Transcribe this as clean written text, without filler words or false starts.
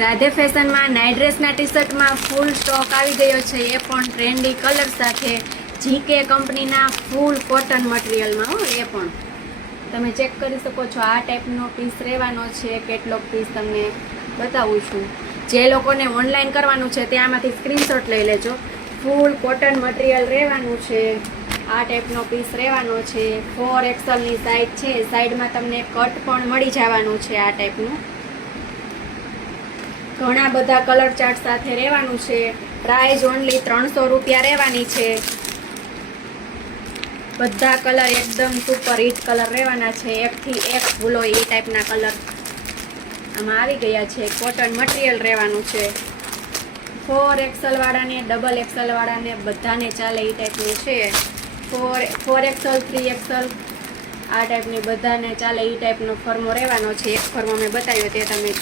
રાધે ફેશનમાં night ડ્રેસના T શર્ટમાં ફૂલ stock આવી ગયો છે, એ પણ ટ્રેન્ડી કલર સાથે જીકે કંપનીના ફૂલ કોટન મટીરિયલમાં હો. એ પણ તમે ચેક કરી શકો છો. આ ટાઈપનો પીસ રહેવાનો છે. કેટલોક પીસ તમને બતાવું છું. જે લોકોને ઓનલાઈન કરવાનું છે ત્યાંમાંથી સ્ક્રીનશોટ લઈ લેજો. ફૂલ કોટન મટીરિયલ રહેવાનું છે. આ ટાઈપનો પીસ રહેવાનો છે. 4XL ની સાઈડ છે. સાઈડમાં તમને કટ પણ મળી જવાનું છે. આ ટાઈપનું ઘણા બધા કલર ચાર્ટ સાથે રહેવાનું છે. પ્રાઇસ ઓનલી 300 રૂપિયા રહેવાની છે. બધા કલર એકદમ સુપર હિટ કલર રહેવાના છે. એકથી એક ભૂલો એ ટાઈપના કલર આમાં આવી ગયા છે. કોટન મટીરિયલ રહેવાનું છે. 4XL વાળાને, ડબલ XL વાળાને બધાને ચાલે એ ટાઈપનું છે. 4XL 3XL આ ટાઈપની બધાને ચાલે એ ટાઈપનો ફર્મો રહેવાનો છે. એક ફર્મો મેં બતાવ્યો તે તમે